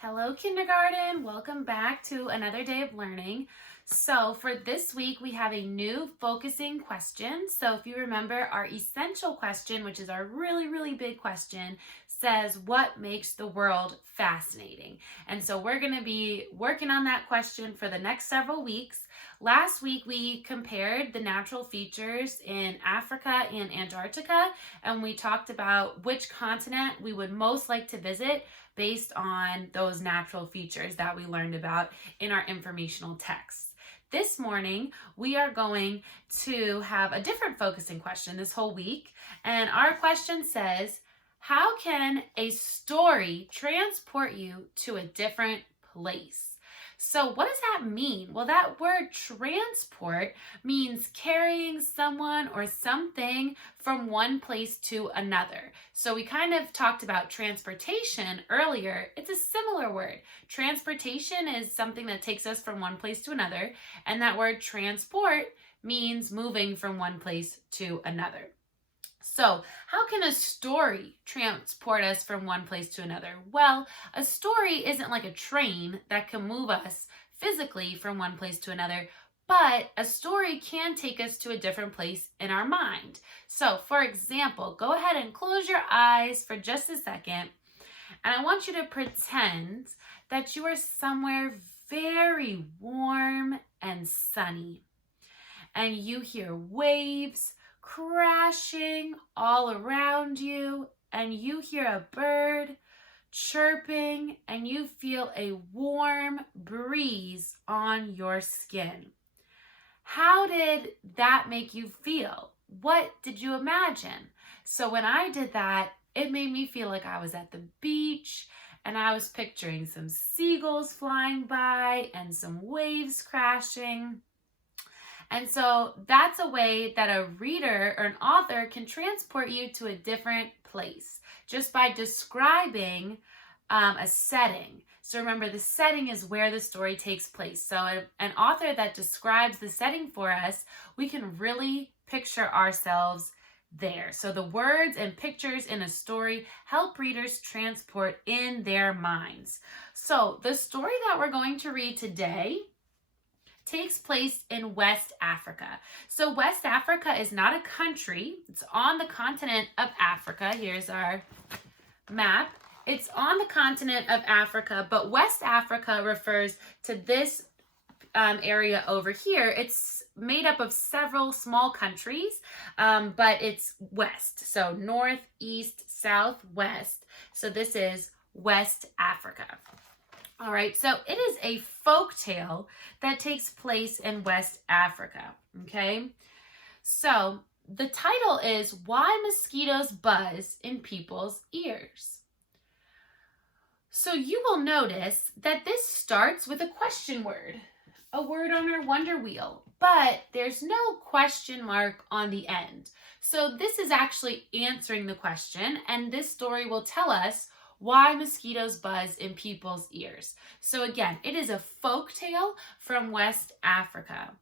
Hello, kindergarten. Welcome back to another day of learning. So for this week, we have a new focusing question. So if you remember, our essential question, which is our really big question, says, what makes the world fascinating? And so we're going to be working on that question for the next several weeks. Last week, we compared the natural features in Africa and Antarctica, and we talked about which continent we would most like to visit based on those natural features that we learned about in our informational texts. This morning, we are going to have a different focusing question this whole week. And our question says, how can a story transport you to a different place? So what does that mean? Well, that word transport means carrying someone or something from one place to another. So we kind of talked about transportation earlier. It's a similar word. Transportation is something that takes us from one place to another, and that word transport means moving from one place to another. So, how can a story transport us from one place to another? Well, a story isn't like a train that can move us physically from one place to another, but a story can take us to a different place in our mind. So, for example, go ahead and close your eyes for just a second, and I want you to pretend that you are somewhere very warm and sunny, and you hear waves crashing all around you, and you hear a bird chirping, and you feel a warm breeze on your skin. How did that make you feel? What did you imagine? So when I did that, it made me feel like I was at the beach, and I was picturing some seagulls flying by and some waves crashing. And so that's a way that a reader or an author can transport you to a different place just by describing a setting. So remember, the setting is where the story takes place. So an author that describes the setting for us, we can really picture ourselves there. So the words and pictures in a story help readers transport in their minds. So the story that we're going to read today takes place in West Africa. So West Africa is not a country. It's on the continent of Africa. Here's our map. It's on the continent of Africa, but West Africa refers to this area over here. It's made up of several small countries, but it's west. So north, east, south, west. So this is West Africa. All right, so it is a folk tale that takes place in West Africa, okay? So the title is Why Mosquitoes Buzz in People's Ears. So you will notice that this starts with a question word, a word on our wonder wheel, but there's no question mark on the end. So this is actually answering the question, and this story will tell us why mosquitoes buzz in people's ears. So again, it is a folk tale from West Africa.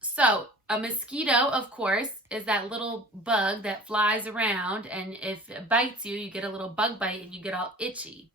So a mosquito, of course, is that little bug that flies around, and if it bites you, you get a little bug bite and you get all itchy.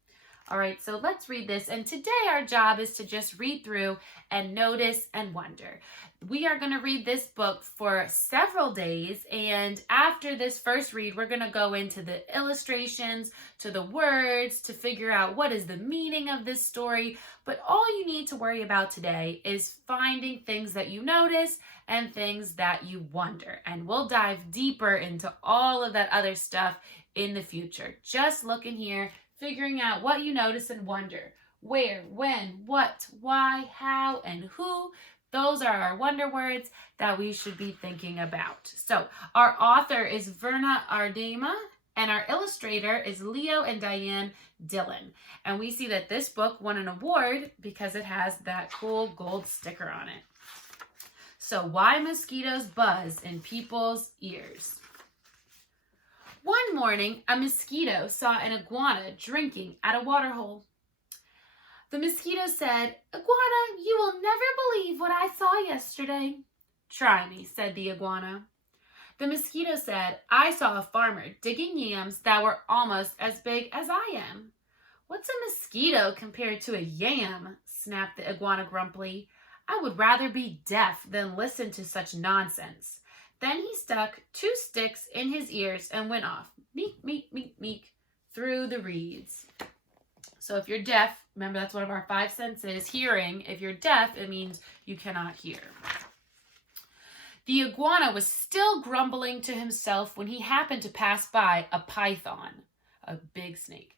All right, so let's read this. And today our job is to just read through and notice and wonder. We are going to read this book for several days, and after this first read, we're going to go into the illustrations, to the words, to figure out what is the meaning of this story. But all you need to worry about today is finding things that you notice and things that you wonder. And we'll dive deeper into all of that other stuff in the future. Just look in here, figuring out what you notice and wonder. Where, when, what, why, how, and who. Those are our wonder words that we should be thinking about. So our author is Verna Ardema, and our illustrator is Leo and Diane Dillon. And we see that this book won an award because it has that cool gold sticker on it. So why mosquitoes buzz in people's ears? One morning, a mosquito saw an iguana drinking at a waterhole. The mosquito said, "Iguana, you will never believe what I saw yesterday." "Try me," said the iguana. The mosquito said, "I saw a farmer digging yams that were almost as big as I am." "What's a mosquito compared to a yam?" snapped the iguana grumpily. "I would rather be deaf than listen to such nonsense." Then he stuck 2 sticks in his ears and went off, meek, meek, meek, meek, through the reeds. So if you're deaf, remember that's one of our 5 senses, hearing. If you're deaf, it means you cannot hear. The iguana was still grumbling to himself when he happened to pass by a python, a big snake.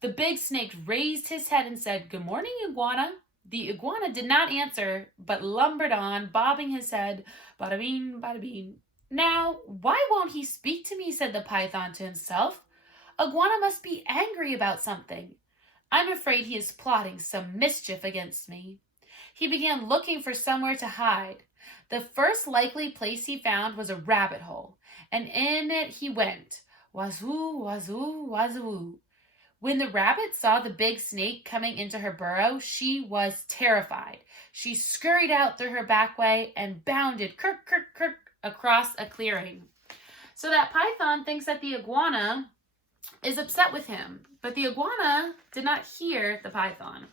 The big snake raised his head and said, "Good morning, iguana." The iguana did not answer, but lumbered on, bobbing his head, bada bing, bada bing. "Now, why won't he speak to me?" said the python to himself. "Iguana must be angry about something. I'm afraid he is plotting some mischief against me." He began looking for somewhere to hide. The first likely place he found was a rabbit hole, and in it he went. Wazoo, wazoo, wazoo. When the rabbit saw the big snake coming into her burrow, she was terrified. She scurried out through her back way and bounded kirk, kirk, kirk across a clearing. So that python thinks that the iguana is upset with him, but the iguana did not hear the python.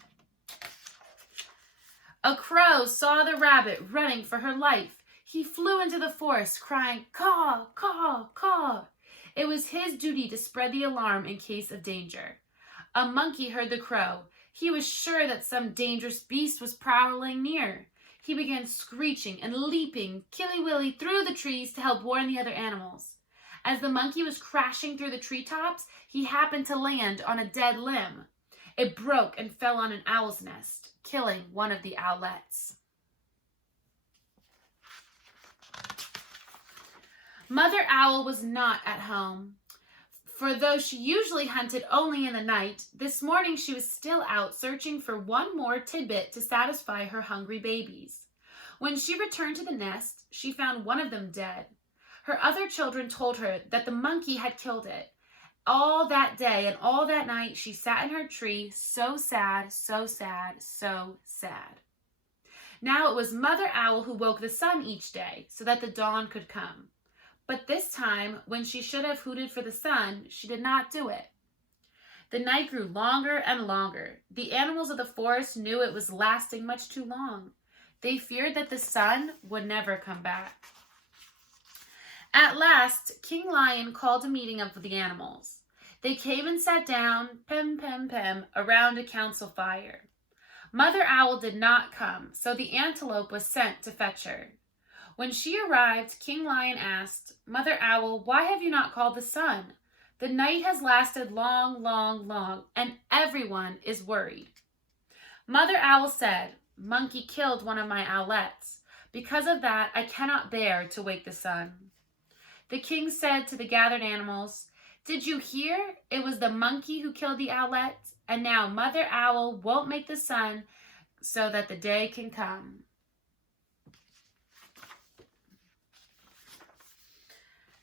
A crow saw the rabbit running for her life. He flew into the forest, crying, "Caw, caw, caw." It was his duty to spread the alarm in case of danger. A monkey heard the crow. He was sure that some dangerous beast was prowling near. He began screeching and leaping killy-willy through the trees to help warn the other animals. As the monkey was crashing through the treetops, he happened to land on a dead limb. It broke and fell on an owl's nest, killing one of the owlets. Mother Owl was not at home, for though she usually hunted only in the night, this morning she was still out searching for one more tidbit to satisfy her hungry babies. When she returned to the nest, she found one of them dead. Her other children told her that the monkey had killed it. All that day and all that night she sat in her tree, so sad, so sad, so sad. Now it was Mother Owl who woke the sun each day so that the dawn could come. But this time, when she should have hooted for the sun, she did not do it. The night grew longer and longer. The animals of the forest knew it was lasting much too long. They feared that the sun would never come back. At last, King Lion called a meeting of the animals. They came and sat down, pem, pem, pem, around a council fire. Mother Owl did not come, so the antelope was sent to fetch her. When she arrived, King Lion asked, "Mother Owl, why have you not called the sun? The night has lasted long, long, long, and everyone is worried." Mother Owl said, "Monkey killed one of my owlets. Because of that, I cannot bear to wake the sun." The king said to the gathered animals, "Did you hear? It was the monkey who killed the owlet, and now Mother Owl won't make the sun so that the day can come."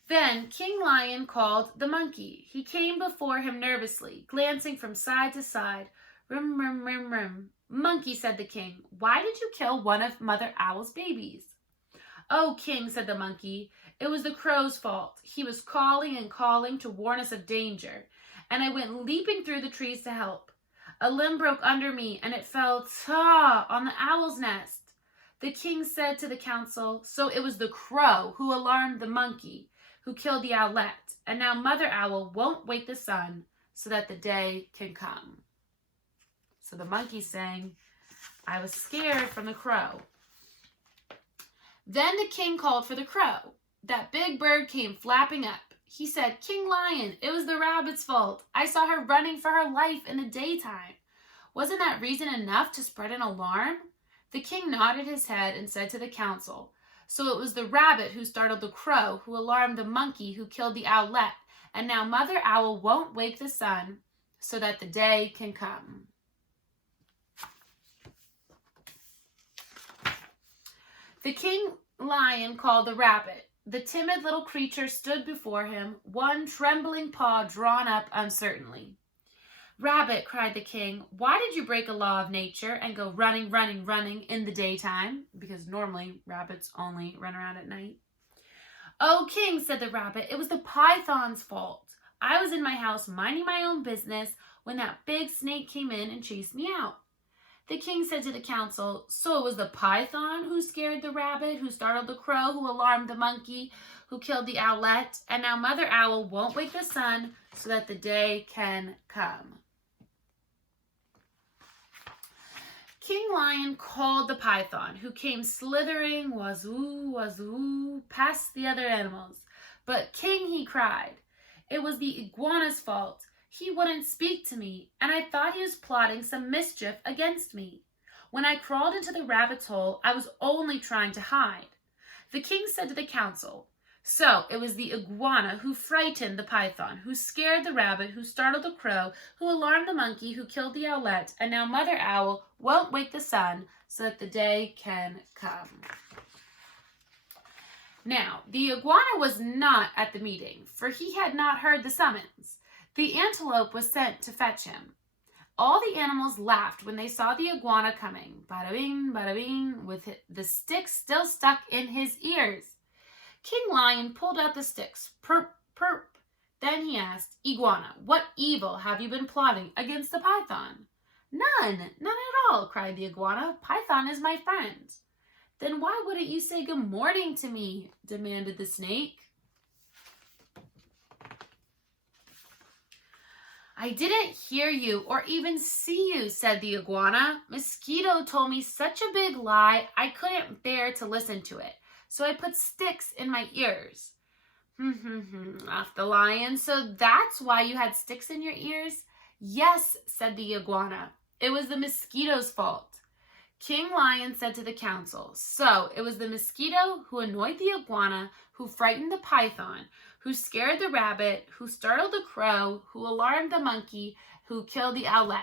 Then King Lion called the monkey. He came before him nervously, glancing from side to side. "Rum, rum, rum, rum." "Monkey," said the king, "why did you kill one of Mother Owl's babies?" "Oh, king," said the monkey, "it was the crow's fault. He was calling and calling to warn us of danger, and I went leaping through the trees to help. A limb broke under me, and it fell on the owl's nest." The king said to the council, "So it was the crow who alarmed the monkey who killed the owlet, and now Mother Owl won't wake the sun so that the day can come." So the monkey's saying, "I was scared from the crow." Then the king called for the crow. That big bird came flapping up. He said, "King Lion, it was the rabbit's fault. I saw her running for her life in the daytime. Wasn't that reason enough to spread an alarm?" The king nodded his head and said to the council, "So it was the rabbit who startled the crow, who alarmed the monkey who killed the owlet, and now Mother Owl won't wake the sun so that the day can come." The King Lion called the rabbit. The timid little creature stood before him, one trembling paw drawn up uncertainly. "Rabbit," cried the king, "why did you break a law of nature and go running, running, running in the daytime?" Because normally rabbits only run around at night. "Oh, king," said the rabbit, "it was the python's fault. I was in my house minding my own business when that big snake came in and chased me out. The king said to the council, so it was the python who scared the rabbit, who startled the crow, who alarmed the monkey, who killed the owlet, and now Mother Owl won't wake the sun so that the day can come. King Lion called the python, who came slithering, wazoo, wazoo, past the other animals. But King, he cried, it was the iguana's fault. He wouldn't speak to me, and I thought he was plotting some mischief against me. When I crawled into the rabbit's hole, I was only trying to hide. The king said to the council, so it was the iguana who frightened the python, who scared the rabbit, who startled the crow, who alarmed the monkey, who killed the owlet, and now Mother Owl won't wake the sun so that the day can come. Now, the iguana was not at the meeting, for he had not heard the summons. The antelope was sent to fetch him. All the animals laughed when they saw the iguana coming, bada bing, with the sticks still stuck in his ears. King Lion pulled out the sticks, perp, perp. Then he asked, Iguana, what evil have you been plotting against the python? None at all, cried the iguana. Python is my friend. Then why wouldn't you say good morning to me? Demanded the snake. I didn't hear you or even see you, said the iguana. Mosquito told me such a big lie, I couldn't bear to listen to it. So I put sticks in my ears. Laughed the lion. So that's why you had sticks in your ears? Yes, said the iguana. It was the mosquito's fault. King Lion said to the council, so it was the mosquito who annoyed the iguana, who frightened the python, who scared the rabbit, who startled the crow, who alarmed the monkey, who killed the owlet.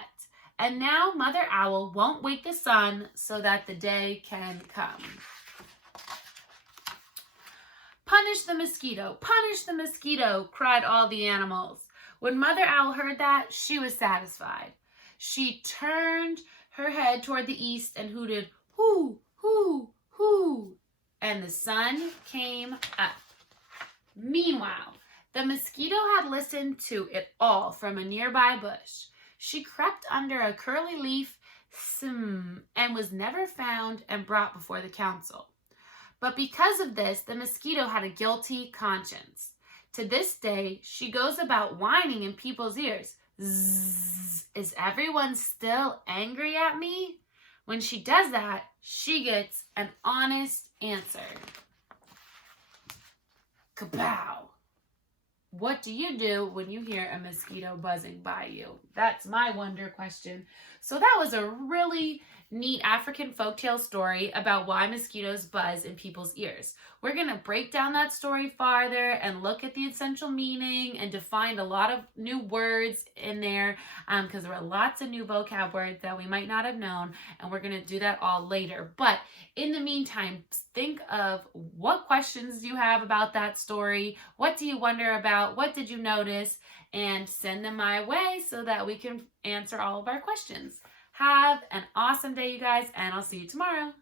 And now Mother Owl won't wake the sun so that the day can come. Punish the mosquito, cried all the animals. When Mother Owl heard that, she was satisfied. She turned her head toward the east and hooted, hoo, hoo, hoo, and the sun came up. Meanwhile, the mosquito had listened to it all from a nearby bush. She crept under a curly leaf, and was never found and brought before the council. But because of this, the mosquito had a guilty conscience. To this day, she goes about whining in people's ears. Zzz, is everyone still angry at me? When she does that, she gets an honest answer. Kapow! What do you do when you hear a mosquito buzzing by you? That's my wonder question. So that was a really neat African folktale story about why mosquitoes buzz in people's ears. We're going to break down that story farther and look at the essential meaning and define a lot of new words in there because there were lots of new vocab words that we might not have known, and we're going to do that all later. But in the meantime, think of what questions you have about that story. What do you wonder about? What did you notice? And send them my way so that we can answer all of our questions. Have an awesome day, you guys, and I'll see you tomorrow.